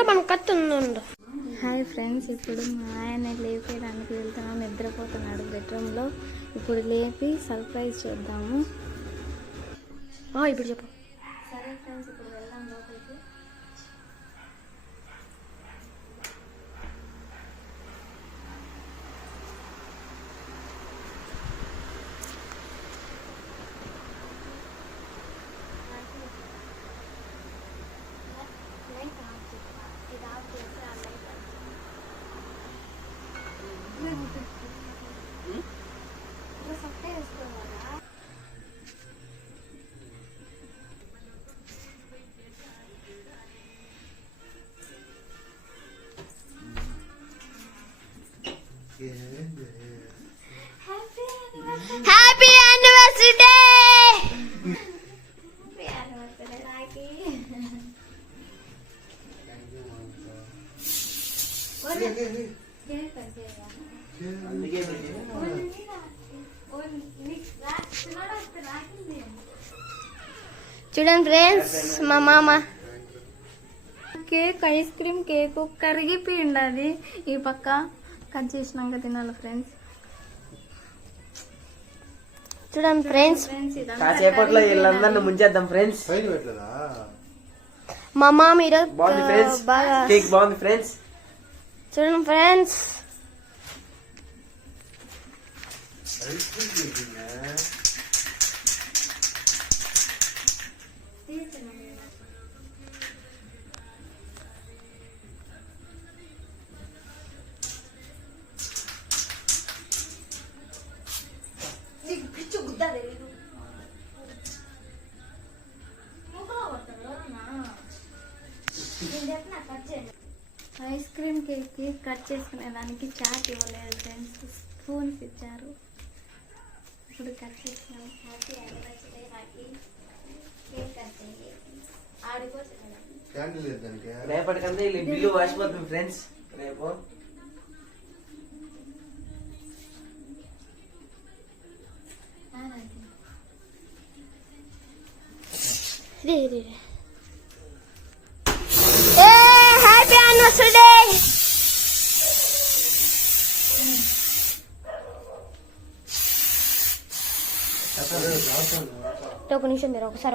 ఇంట్లో మన కత్తి ఉండు. హాయ్ ఫ్రెండ్స్, ఇప్పుడు మా ఆయన లేపేయడానికి వెళ్తున్నాం. నిద్రపోతున్నాడు బెడ్రూమ్లో. ఇప్పుడు లేపి సర్ప్రైజ్ చేద్దాము. ఇప్పుడు చెప్పు. సరే ఫ్రెండ్స్, ఇప్పుడు వెళ్దాం లోపలికి. Happy anniversary day. చూడండి ఫ్రెండ్స్, మా మామ కేక్, ఐస్ క్రీమ్ కేక్ కరిగిపోయింది. అది ఈ పక్క కట్ చేసినాక తినాలి ఫ్రెండ్స్. చూడండి ఫ్రెండ్స్, కాసేపట్లో వీళ్ళందరినీ ముంచేద్దాం ఫ్రెండ్స్. మా మామ ఈరోజు బాగుంది ఫ్రెండ్స్, బాగా కేక్ బాగుంది ఫ్రెండ్స్. చూడండి friends. Ice cream cake cut చేసుకునే దానికి చాట్ ఇవ్వలేదు ఫ్రెండ్స్, స్పూన్స్ ఇచ్చారు. ఇప్పుడు కట్ చేసినాం. Happy anniversary happy. Cake cut చేయండి. ఆడిపోతుంది రేపటికంతా వీళ్ళు బిల్లు వాసిపోతుంది ఫ్రెండ్స్. రేపు హ్యాపీ యానివర్సరీ డే. ఒక నిమిషం మీరు ఒకసారి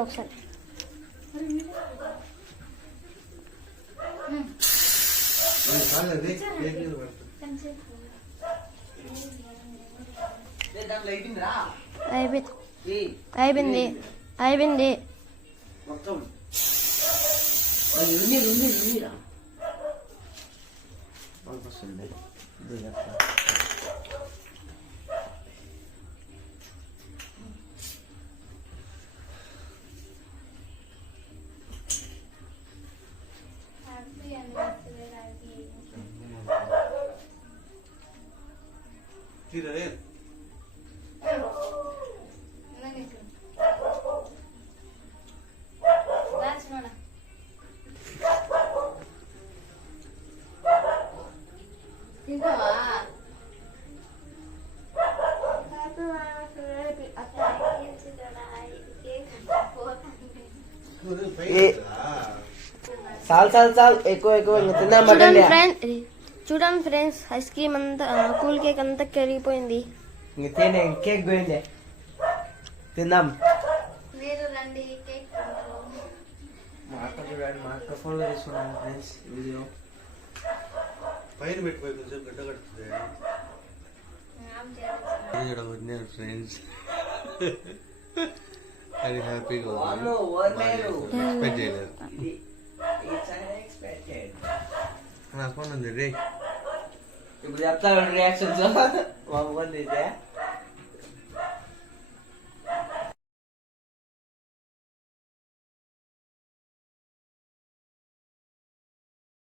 అయిపోయింది. మొత్తం చాలు ఎక్కువ చూడండి ఫ్రెండ్స్, ఐస్ క్రీమ్ అంతా కూల్ కేక్ అంతా కరిగిపోయింది. కేక్ పోయింది, తిందాం. మా అక్క చూడండి, మా అక్క ఫోన్ లో తీసుకున్నాను ఫ్రెండ్స్ వీడియో. పైన పెట్టిపోయి కొంచెం గడ్డ కడుతుంది ఫ్రెండ్స్. అది హ్యాపీగా ఎక్స్పెక్ట్ చేయలేదు. ఇప్పుడు చెప్తా రియాక్షన్స్. మా ఫోన్ తీసే